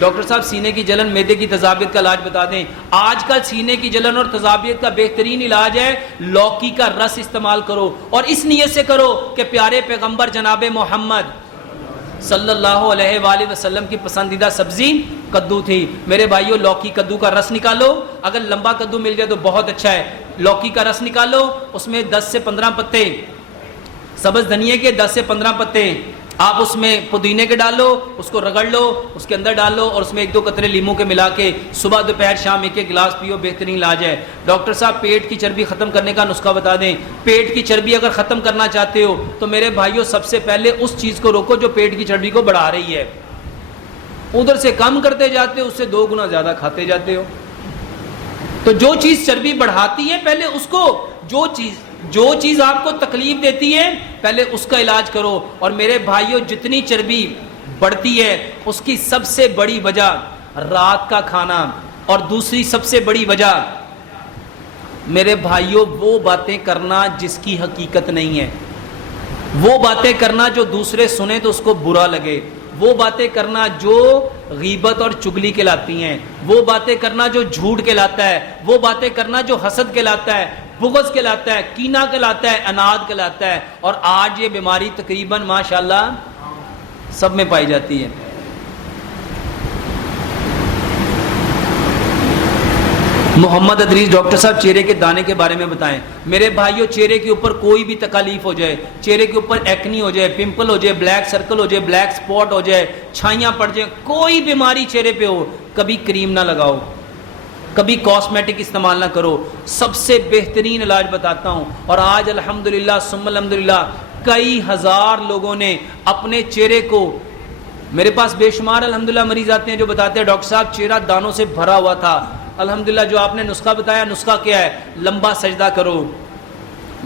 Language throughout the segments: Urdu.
ڈاکٹر صاحب سینے کی جلن معدے کی تذابیت کا علاج بتا دیں۔ آج کل سینے کی جلن اور تذابیت کا بہترین علاج ہے لوکی کا رس استعمال کرو، اور اس نیت سے کرو کہ پیارے پیغمبر جناب محمد صلی اللہ علیہ وآلہ وسلم کی پسندیدہ سبزی کدو تھی۔ میرے بھائیو لوکی کدو کا رس نکالو، اگر لمبا کدو مل جائے تو بہت اچھا ہے۔ لوکی کا رس نکالو، اس میں 10 سے 15 پتے سبز دھنیے کے، 10 سے 15 پتے آپ اس میں پودینے کے ڈالو، اس کو رگڑ لو، اس کے اندر ڈال لو، اور اس میں 1-2 قطرے لیموں کے ملا کے صبح دوپہر شام 1-1 گلاس پیو، بہترین علاج ہے۔ ڈاکٹر صاحب پیٹ کی چربی ختم کرنے کا نسخہ بتا دیں۔ پیٹ کی چربی اگر ختم کرنا چاہتے ہو تو میرے بھائیوں سب سے پہلے اس چیز کو روکو جو پیٹ کی چربی کو بڑھا رہی ہے۔ ادھر سے کم کرتے جاتے ہو، اس سے 2 گنا زیادہ کھاتے جاتے ہو۔ تو جو چیز چربی بڑھاتی ہے پہلے اس کو، جو چیز آپ کو تکلیف دیتی ہے پہلے اس کا علاج کرو۔ اور میرے بھائیوں جتنی چربی بڑھتی ہے اس کی سب سے بڑی وجہ رات کا کھانا، اور دوسری سب سے بڑی وجہ میرے بھائیوں وہ باتیں کرنا جس کی حقیقت نہیں ہے، وہ باتیں کرنا جو دوسرے سنیں تو اس کو برا لگے، وہ باتیں کرنا جو غیبت اور چگلی کہلاتی ہیں، وہ باتیں کرنا جو جھوٹ کہلاتا ہے، وہ باتیں کرنا جو حسد کہلاتا ہے، بغض کہلاتا ہے، کینہ کہلاتا ہے، اناد کہلاتا ہے۔ اور آج یہ بیماری تقریباً ماشاءاللہ سب میں پائی جاتی ہے۔ محمد ادریس ڈاکٹر صاحب چہرے کے دانے کے بارے میں بتائیں۔ میرے بھائیوں چہرے کے اوپر کوئی بھی تکلیف ہو جائے، چہرے کے اوپر ایکنی ہو جائے، پمپل ہو جائے، بلیک سرکل ہو جائے، بلیک سپاٹ ہو جائے، چھائیاں پڑ جائیں، کوئی بیماری چہرے پہ ہو، کبھی کریم نہ لگاؤ، کبھی کاسمیٹک استعمال نہ کرو۔ سب سے بہترین علاج بتاتا ہوں، اور آج الحمدللہ ثم الحمدللہ کئی ہزار لوگوں نے اپنے چہرے کو، میرے پاس بے شمار الحمدللہ مریض آتے ہیں جو بتاتے ہیں ڈاکٹر صاحب چہرہ دانوں سے بھرا ہوا تھا۔ الحمدللہ جو آپ نے نسخہ بتایا، نسخہ کیا ہے؟ لمبا سجدہ کرو،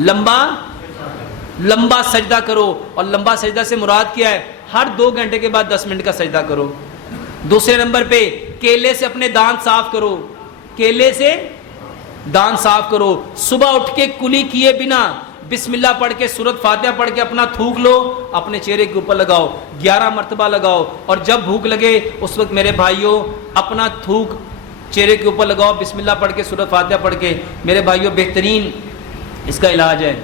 لمبا سجدہ کرو۔ اور لمبا سجدہ سے مراد کیا ہے؟ ہر 2 گھنٹے کے بعد 10 منٹ کا سجدہ کرو۔ دوسرے نمبر پہ کیلے سے اپنے دانت صاف کرو، کیلے سے دانت صاف کرو۔ صبح اٹھ کے کلی کیے بنا بسم اللہ پڑھ کے سورۃ فاتحہ پڑھ کے اپنا تھوک لو، اپنے چہرے کے اوپر لگاؤ، 11 مرتبہ لگاؤ۔ اور جب بھوک لگے اس وقت میرے بھائیوں اپنا تھوک چہرے کے اوپر لگاؤ، بسم اللہ پڑھ کے سورۃ فاتحہ پڑھ کے۔ میرے بھائیوں بہترین اس کا علاج ہے۔